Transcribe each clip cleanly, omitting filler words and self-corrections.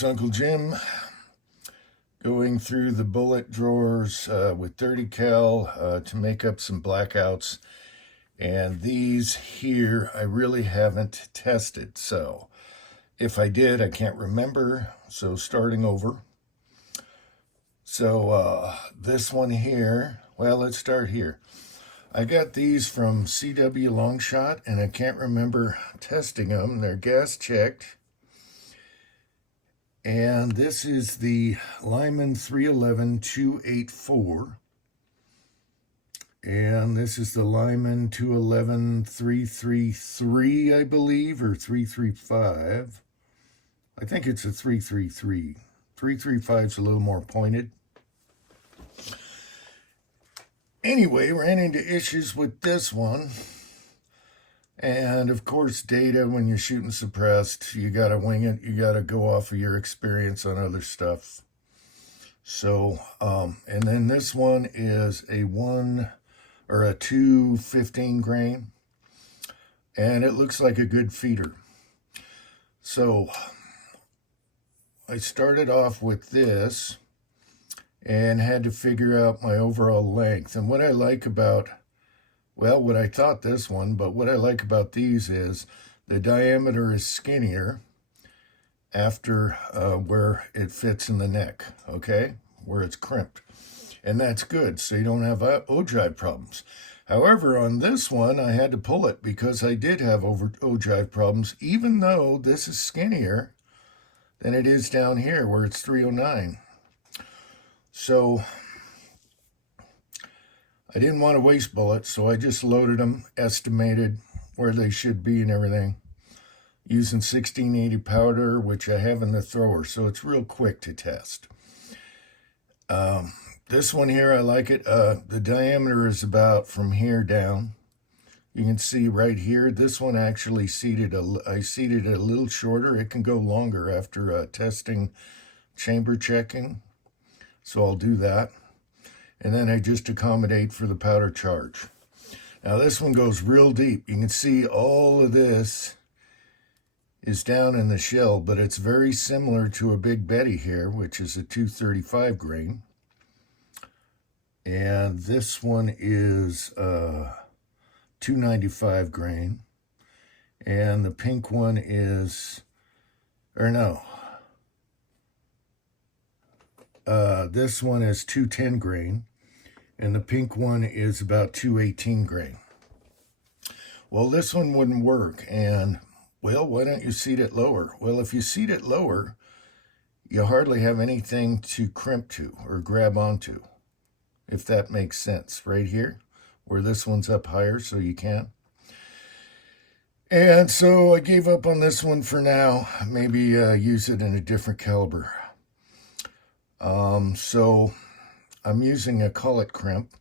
is Uncle Jim going through the bullet drawers with 30 cal to make up some blackouts. And these here I really haven't tested. So if I did, I can't remember. So starting over. So this one here, well, let's start here. I got these from CW Longshot and I can't remember testing them. They're gas checked. And this is the Lyman 311-284. And this is the Lyman 211-333, I believe, or 335. I think it's a 333. 335 is a little more pointed. Anyway, ran into issues with this one. And of course, data, when you're shooting suppressed, you got to wing it. You got to go off of your experience on other stuff. So, and then this one is a 215 grain. And it looks like a good feeder. So, I started off with this and had to figure out my overall length. And what I like about, well, what I thought this one, but what I like about these is the diameter is skinnier after where it fits in the neck, okay, where it's crimped. And that's good, so you don't have ogive problems. However, on this one, I had to pull it because I did have ogive problems, even though this is skinnier than it is down here where it's 309. So I didn't want to waste bullets, so I just loaded them, estimated where they should be and everything, using 1680 powder, which I have in the thrower, so it's real quick to test. This one here, I like it. The diameter is about from here down. You can see right here, this one actually I seated it a little shorter. It can go longer after testing chamber checking, so I'll do that. And then I just accommodate for the powder charge. Now this one goes real deep. You can see all of this is down in the shell, but it's very similar to a Big Betty here, which is a 235 grain. And this one is 295 grain. And the pink one is, this one is 210 grain. And the pink one is about 218 grain. Well, this one wouldn't work. And, well, why don't you seat it lower? Well, if you seat it lower, you hardly have anything to crimp to or grab onto, if that makes sense. Right here, where this one's up higher, so you can. And so I gave up on this one for now. Maybe use it in a different caliber. So I'm using a cullet crimp,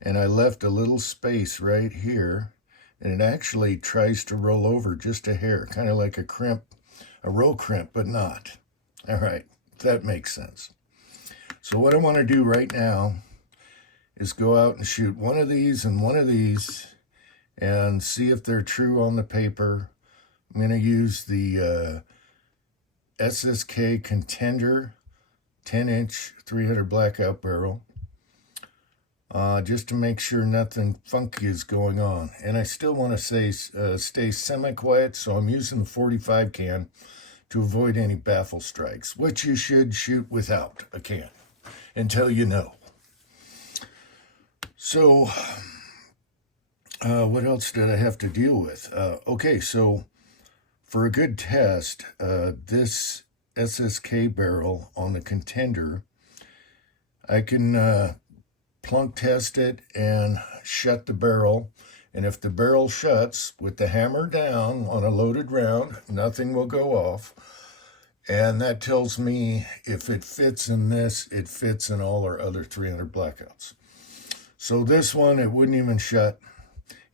and I left a little space right here, and it actually tries to roll over just a hair, kind of like a crimp, a roll crimp, but not. All right, that makes sense. So what I want to do right now is go out and shoot one of these and one of these and see if they're true on the paper. I'm going to use the SSK Contender 10-inch 300 blackout barrel. Just to make sure nothing funky is going on. And I still want to stay semi-quiet, so I'm using the 45 can to avoid any baffle strikes, which you should shoot without a can until you know. So, what else did I have to deal with? Okay, so for a good test, this SSK barrel on the Contender, I can plunk test it and shut the barrel. And if the barrel shuts with the hammer down on a loaded round, nothing will go off. And that tells me if it fits in this, it fits in all our other 300 blackouts. So this one, it wouldn't even shut.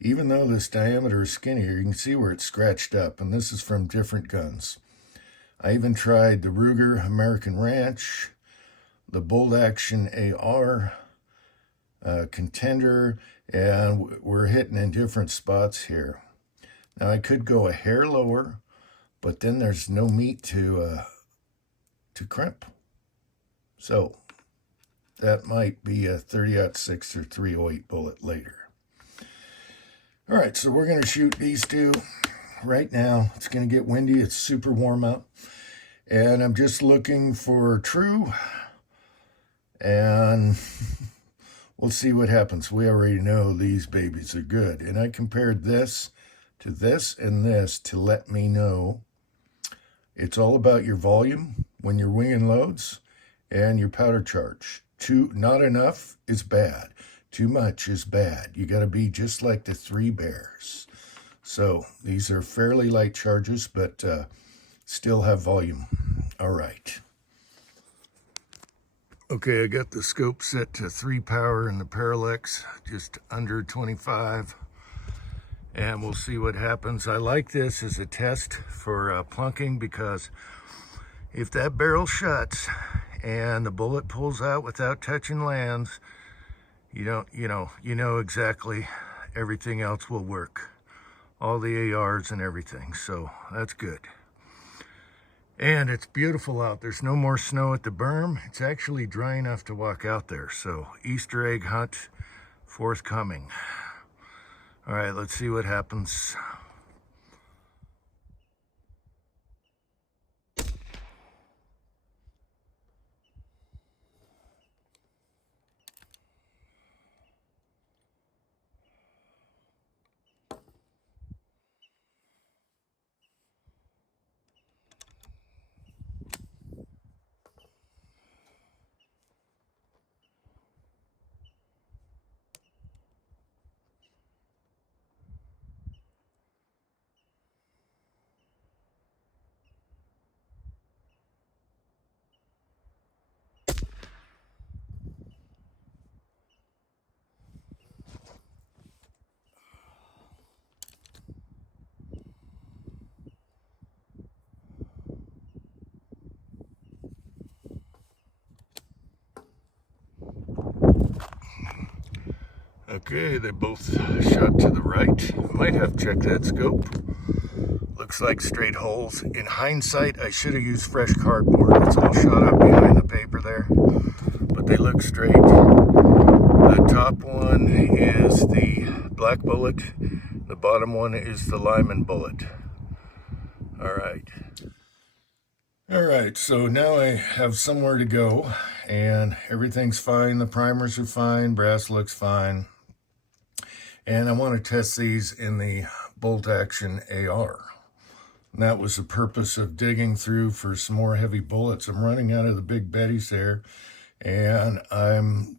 Even though this diameter is skinnier, you can see where it's scratched up. And this is from different guns. I even tried the Ruger American Ranch, the Bolt Action AR, Contender, and we're hitting in different spots here. Now I could go a hair lower, but then there's no meat to to crimp. So that might be a 30-06 or 308 bullet later. All right, so we're going to shoot these two right now. It's going to get windy. It's super warm out. And I'm just looking for true. And we'll see what happens. We already know these babies are good. And I compared this to this and this to let me know it's all about your volume when you're winging loads and your powder charge. Not enough is bad. Too much is bad. You got to be just like the Three Bears. So these are fairly light charges, but still have volume. All right. Okay, I got the scope set to 3 power and the parallax just under 25. And we'll see what happens. I like this as a test for plunking, because if that barrel shuts and the bullet pulls out without touching lands, you know exactly everything else will work. All the ARs and everything, so that's good. And it's beautiful out. There's no more snow at the berm. It's actually dry enough to walk out there, so Easter egg hunt forthcoming. All right, let's see what happens. Okay, they both shot to the right. Might have checked that scope. Looks like straight holes. In hindsight, I should have used fresh cardboard. It's all shot up behind the paper there, but they look straight. The top one is the black bullet. The bottom one is the Lyman bullet. All right. All right, so now I have somewhere to go, and everything's fine. The primers are fine. Brass looks fine. And I want to test these in the bolt action AR. And that was the purpose of digging through for some more heavy bullets. I'm running out of the Big Betties there, and I'm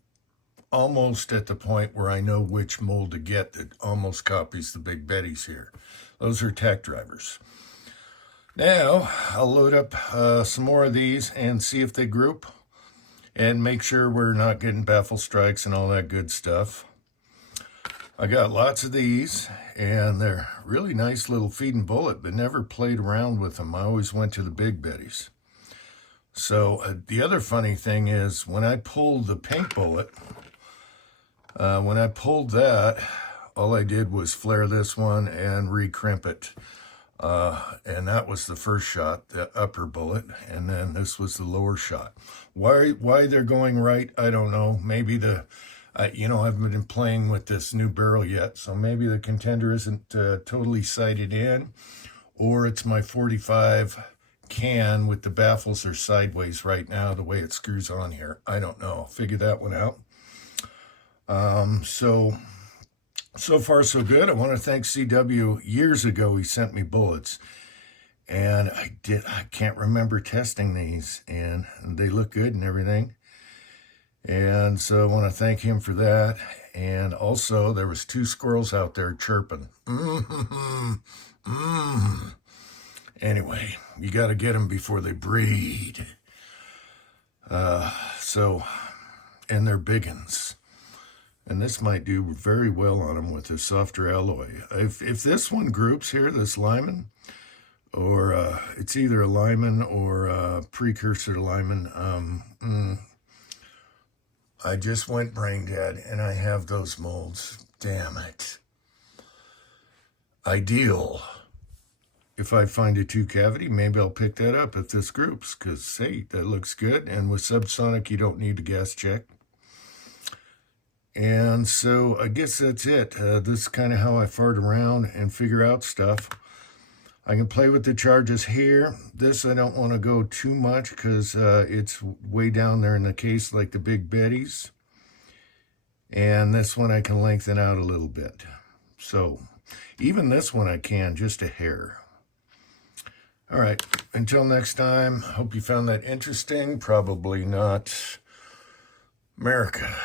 almost at the point where I know which mold to get that almost copies the Big Betties here. Those are tack drivers. Now, I'll load up some more of these and see if they group, and make sure we're not getting baffle strikes and all that good stuff. I got lots of these, and they're really nice little feeding bullet, but never played around with them. I always went to the Big Betties. So the other funny thing is, when I pulled the pink bullet, when I pulled that, all I did was flare this one and recrimp it. And that was the first shot, the upper bullet, and then this was the lower shot. Why they're going right, I don't know. Maybe I haven't been playing with this new barrel yet, so maybe the contender isn't totally sighted in, or it's my 45 can with the baffles are sideways right now, the way it screws on here. I don't know. I'll figure that one out. So far so good. I want to thank CW. Years ago, he sent me bullets, and I can't remember testing these, and they look good and everything. And so I want to thank him for that. And also, there was 2 squirrels out there chirping. Anyway, you got to get them before they breed. And they're big uns. And this might do very well on them with a softer alloy. If this one groups here, this Lyman, or it's either a Lyman or a precursor to Lyman, I just went brain dead, and I have those molds. Damn it. Ideal. if I find a 2 cavity, maybe I'll pick that up if this groups, because, hey, that looks good. And with subsonic, you don't need a gas check. And so I guess that's it. This is kind of how I fart around and figure out stuff. I can play with the charges here. This I don't want to go too much because it's way down there in the case like the Big Betties. And this one I can lengthen out a little bit. So even this one I can, just a hair. All right, until next time, hope you found that interesting. Probably not. America.